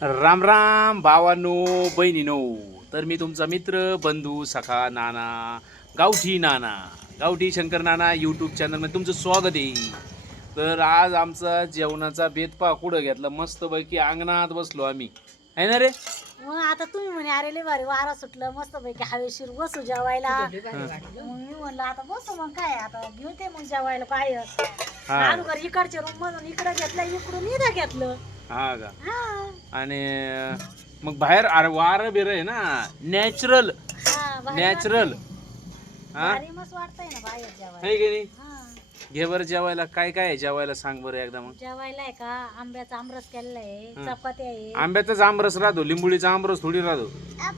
राम राम भावांनो बहिणीनो. तर मी तुमचा मित्र बंधू सखा नाना, गावठी शंकर नाना यूट्यूब चॅनलमध्ये तुमचं स्वागत आहे. तर आज आमचा जेवणाचा बेतपा कुठं घेतला, मस्तपैकी अंगणात बसलो आम्ही, आहे ना रे. मग आता तुम्ही म्हणे अरे लय भारी वारा सुटलं मस्त पैकी हवेशीर बसू जेवायला. मग मी म्हणलं आता बसू, मग काय आता घेऊ ते मग जेवायला बाहेर. अगोदर इकडच्या रूम मधून इकडं घेतलं, इकडून इथं घेतलं. हा का. हा आणि मग बाहेर अरे वारं बिर आहे ना, नॅचरल हा भारी नॅचरल. हा भारी मस्त वाटतंय ना बाहेर जेवायला. आहे की नाही. हा घे बरं जेवायला, काय काय आहे जेवायला सांग बरं एकदा. मग जेवायला आहे का, आंब्याचा आमरस केलेला आहे, चपात्या आहे. आंब्याचाच आमरस राहतो, लिंबुळीचा आमरस थोडी राहतो. हा.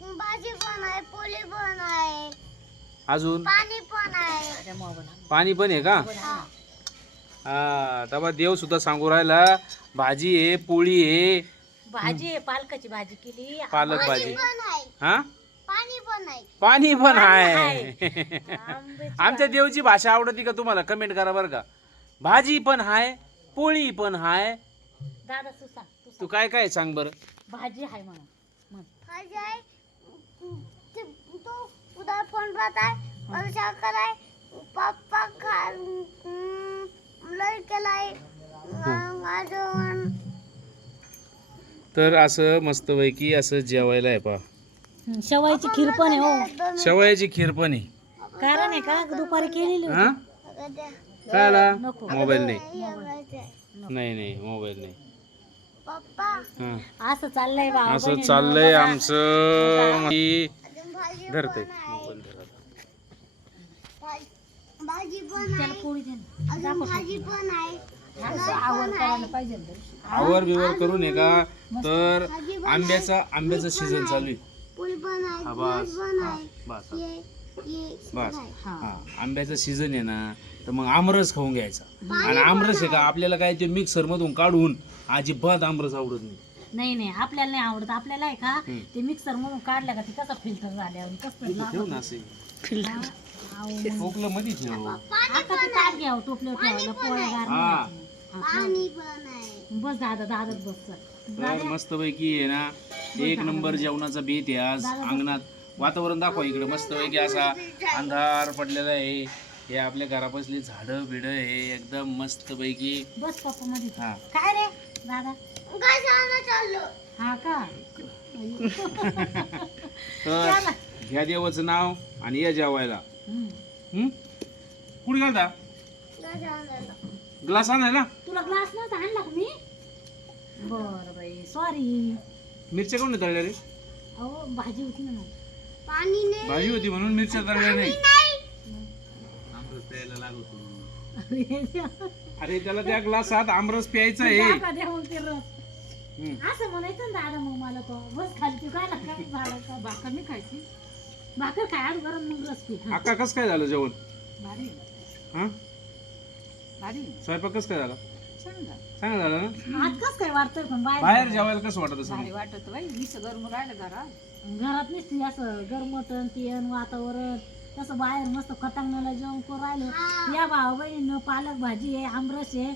भाजी पण आहे, पोळी पण आहे, अजून पाणी पण आहे. पाणी पण आहे का. हा तेव्हा देव सुद्धा सांगू राहिला, भाजी आहे, पोळी आहे, भाजी आहे, पालकाची भाजी केली, पालक भाजी. पण आहे, हा पाणी पण आहे. पाणी पण आहे. आंब्याची आमच्या देवची भाषा आवडती का तुम्हाला, कमेंट करा बरं का. भाजी पण आहे, पोळी पण आहे. दादा तू सांग, तू तू सांग. काय काय सांग बरं. भाजी आहे म्हणून म्हण. भाजी आहे, तो उद्या फोन राहत आहे, और साखर आहे, पप्पा खा लय केलाय अजून. तर असं मस्तपैकी असं जेवायला आहे पा. शेवायची खीर पण आहे हो. शेवयाची खीर पण आहे. कारण आहे का दुपारी केलेली होती. हा काय आला. नको. मोबाईल नाही, नाही नाही मोबाईल नाही. पप्पा हा असं चाललंय बा. असं चाललंय आमचं. अजून भाजी धरते पण आहे, मोबाईल धरा. भाजी पण त्याला आहे, पोळी दे ना. अजून भाजी पण आहे. आवड करायला पाहिजे ना. आवर बिवर करून आहे का. तर आंब्याचा सीझन चालू आहे. पोळी पण आहे, हा गुलाब बस पण हा, आहे. बस ये बस आहे. हा आंब्याचा सीझन आहे ना, तर मग आमरस खाऊन घ्यायचा. आणि आमरस आहे का आपल्याला काय ते मिक्सर मधून काढून अजिबात आमरस आवडत नाही. नाही नाही आपल्याला नाही आवडत. आपल्याला आहे का ते मिक्सर मधून काढलं का ते कसं फिल्टर झाल्यावर कसं ठेव ना असे टोपलं मध्ये ठेव. आता ते ताट घ्यावं टोपल्यावर ठेवायला पोळ्या हा गार. पाणी पण आहे. बस दादा दादाच बस चल. तर मस्तपैकी आहे ना, एक नंबर जेवणाचा बेत आहे आज. अंगणात वातावरण दाखवा इकडे, मस्तपैकी असा अंधार पडलेला आहे. हे आपल्या घरापासली झाडं बिडं हे एकदम मस्तपैकी. बस पप्पा मध्ये. हा काय रे दादा. काय जाणं चाललो. हा का. तर घ्या देवाचं नाव आणि या जेवायला. हम्म. कुठे घालता काय जाणं. ग्लास आणायला. तुला ग्लास नव्हता आणला का मी. बर बाई सॉरी. मिरच्या कोण तळल्या रे. अहो भाजी होती ना. पाणी नाही. भाजी होती म्हणून मिरच्या तळल्या नाही. आमरस प्यायला लागतो. अरे त्याला त्या ग्लासात आमरस प्यायचा आहे. दादा द्या मग ते रस. असं म्हणायचं ना दादा मग मला तो बस खाली तू काय लागला झालं का. भाकर नाही खायची. भाकर खाय आज गरम मग रस पी. अक्का कस काय झालं जेवण. भारी हा भारी स्वयंपाक कस काय झाला. चांगलं. चांगलं झालं ना. आज कस काय वाटतंय पण बाहेर जेवायला कसं वाटत असं. भारी वाटत बाई. मी गरम राहिलं घरात नसती असं गरमटन तेन वातावरण. तसं बाहेर मस्त कटांगणाला जेवण करून राहिलं. या भाऊ बहिणीनं पालक भाजी आहे, आमरस आहे,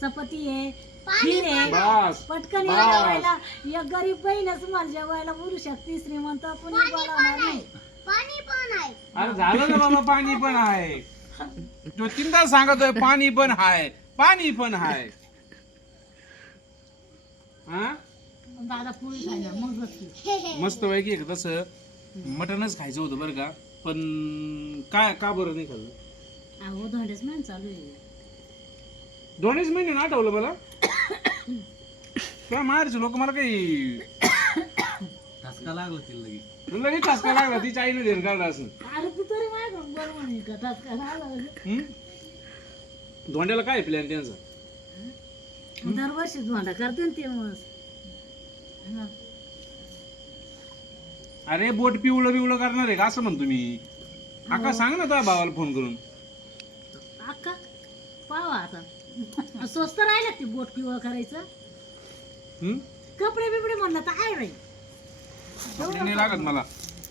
चपाती आहे, खीर आहे. बस पटकन या जेवायला. एक गरीब बहीणच मला जेवायला बोलू शकते, श्रीमंत कोणी बोलावणार नाही. पाणी पण आहे. अरे झालं ना बाबा, पाणी पण आहे. तो तीनदा सांगतोय पाणी पण आहे, पाणी पण आहे. हा दादा पोळी खायला मग रस पी. मस्त पैकी तसं मटनच खायचं होतं बरं का. पण काय का बरं नाही खाल्लं. अहो धोंडेच नाही चालू आहे. 2 महिने आठवलं मला. त्या मारचे लोक मला काही ठसका लागला तिला लगेच ठसका लागला. तिच्या आईने देण काढला असं. अरे तू तरी माझ्या बरोबर नाही का ठसका लागला. धोंड्याला काय प्लॅन त्यांचा. दरवर्षी धोंडा करते ना ते मग. अरे बोट पिवळं बिवळं करणार आहे का असं म्हणतो मी. आका सांग ना तुझ्या भावाला फोन करून. अक्का पावा आता स्वस्त राहिलं ते बोट पिवळ करायचं. कपडे बिपडे म्हणलं तर आहे बाई. कपडे नाही लागत मला.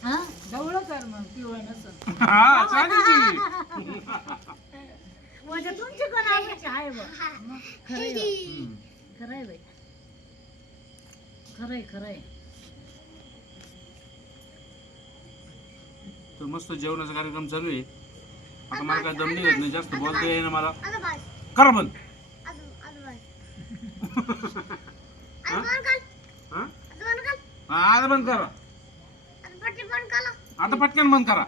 हा जवळ कर मग पिवळ नसं. हा चालेल की. म्हणजे तुमची कोण आवडीची आहे बघ मग खरंय हो. खरंय बाई खरंय तर मस्त जेवणाचा कार्यक्रम चालू आहे. आता मला काय दम निघत नाही, जास्त बोलता येईना मला. आता बस करा बंद. आता बस आता बंद कर हा? आता बंद कर हा, आता बंद करा. आता पट्टी बंद करा आता पटकन बंद करा.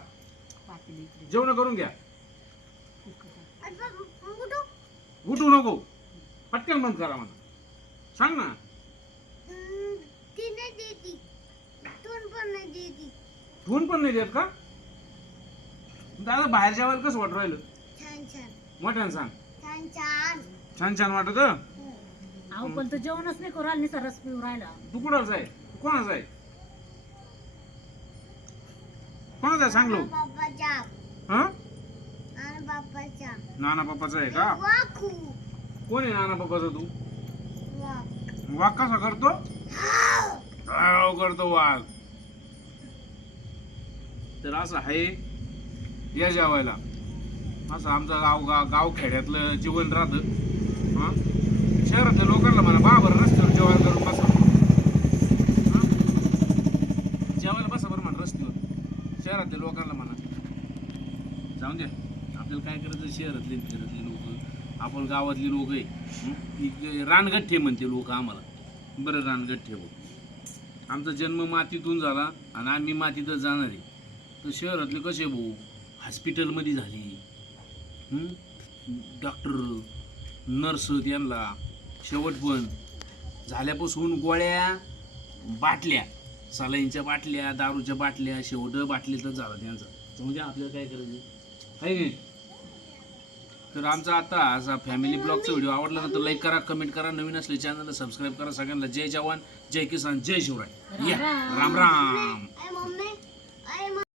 पातेलं इकडे जेवण करून घ्या. आता उठू उठू नको, पटकन बंद करा मला. सांग ना. ती नाही देती तून पण नाही देती फोन पण नाही देत का? दादा बाहेर जेवायला कसं वाटू राहिलं? छान छान मोठ्यानं सांग. छान छान छान छान वाटत. अहो पण तो जेवणच नाही करू राहिला नुसता रस पिऊ राहिला तू कुणाचा आहे? कोणाचा आहे? कोणाचा आहे सांग लो. बाप्पाच्या हा, आणि बाप्पाच्या नाना पप्पाचा आहे का? वाखू कोण आहे नाना पप्पाचा? तू वाख वाघ कसा करतो? हाव करतो वाघ. तर असं आहे या जेवायला. असं आमचं गाव खेड्यातलं जीवन राहतं. हा, शहरातल्या लोकांना म्हणा बरं रस्त्यावर जेवायला करून बसा. हा? जेवायला बसा बरं म्हणा रस्त्यावर. शहरातल्या लोकांना म्हणा जाऊन द्या, आपल्याला काय करायचं. शहरातले खेड्यातले लोक, आपण गावातली लोक आहे. रानगठ्ठे म्हणते लोक आम्हाला. बरं रानगठ्ठे भाऊ. आमचा जन्म मातीतून झाला आणि आम्ही मातीतच जाणार आहे. तर शहरातले कसे भाऊ हॉस्पिटलमध्ये झाली, डॉक्टर नर्स त्यांना शेवट पण झाल्यापासून गोळ्या बाटल्या, सलाईनच्या बाटल्या, दारूच्या बाटल्या, शेवट बाटलीतच झाला त्यांचा. तर म्हणजे आपल्याला काय करायचं आहे की. तर आमचा आता असा फॅमिली ब्लॉगचा व्हिडिओ आवडला ना तर लाईक करा, कमेंट करा, नवीन असले चॅनलला सबस्क्राईब करा. सगळ्यांना जय जवान, जय किसान, जय शिवराय. या राम राम.